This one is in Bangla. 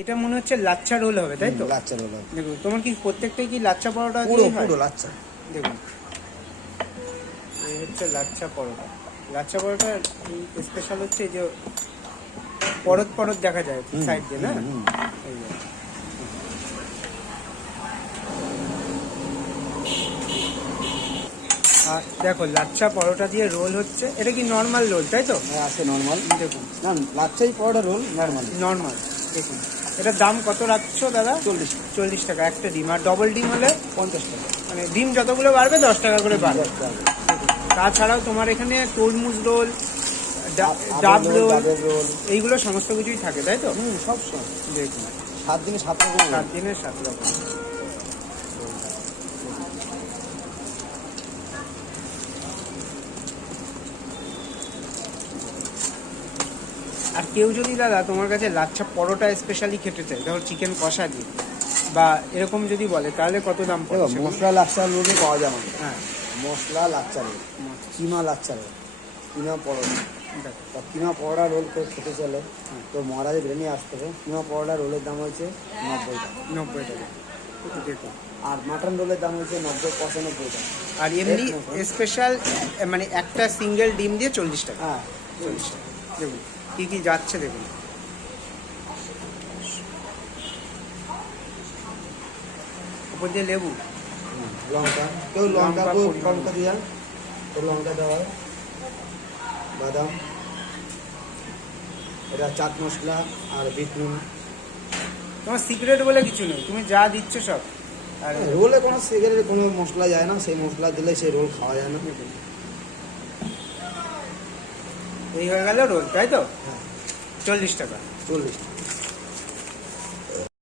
এটা মনে হচ্ছে লাচ্ছা রোল হবে, তাই তো? লাচ্ছা রোল হবে। দেখুন, তোমার কি প্রত্যেকটাই কি লাচ্ছা পরোটা পুরো দিয়েই হয়? পুরো লাচ্ছা। দেখুন, এই হচ্ছে লাচ্ছা পরোটা। লাচ্ছা পরোটা স্পেশাল হচ্ছে এই যে পরত পরত দেখা যায় সাইড দিয়ে, না? এই যে। আর দেখো, লাচ্ছা পরোটা দিয়ে রোল হচ্ছে। এটা কি নর্মাল রোল, তাই তো? হ্যাঁ, আছে নর্মাল। দেখুন, না, লাচ্ছাই পরোটা রোল নর্মাল। নর্মাল। দেখুন, এটার দাম কত রাখছো দাদা? 40 টাকা একটা ডিম। আর ডবল ডিম হলে 50 টাকা। মানে ডিম যতগুলো বাড়বে 10 টাকা করে বাড়বে। 10 টাকা। তাছাড়াও তোমার এখানে তরমুজ রোল, ডাব রোল, ডাবের রোল, এইগুলো সমস্ত কিছুই থাকে, তাই তো? সব সময়। দেখুন, 7 দিনে 7 রকম। 7 দিনে 7 রকম। আর কেউ যদি দাদা তোমার কাছে লাচ্ছা পরোটা স্পেশালি খেতে চায়, ধর চিকেন কষা দিয়ে বা এরকম যদি বলে, তাহলে কত দাম পড়বে? মশলা লাচ্ছা রোলই পাওয়া যায় আমাদের। হ্যাঁ, মশলা লাচ্ছা রোল, কিমা লাচ্ছা রোল, কিমা পরোটা। দেখো, তা কিমা পরোটা রোল করে খেতে চলে তো মহারাজের বিরিয়ানি আসতে হবে। কিমা পরোটা রোলের দাম হচ্ছে 90 টাকা। 90 টাকা। দেখুন, আর মাটন রোলের দাম হচ্ছে 95 টাকা। আর এমনি স্পেশাল মানে একটা সিঙ্গেল ডিম দিয়ে 40 টাকা। হ্যাঁ, 40 টাকা। দেখুন কি কি যাচ্ছে, দেখুন। উপর দিয়ে লেবু, লঙ্কা, কেউ লঙ্কা লঙ্কা দিয়া, তো লঙ্কা দেওয়া হয়, বাদাম, এটা চাট মশলা আর বিট নুন। তোমার সিক্রেট বলে কিছু নেই, তুমি যা দিচ্ছ সব। আর রোলে কোনো সিগারেটের কোনো মশলা যায় না, সেই মশলা দিলে সেই রোল খাওয়া যায় না। এই হয়ে গেল রোল, তাই তো? হ্যাঁ, 40 টাকা। 40 টাকা।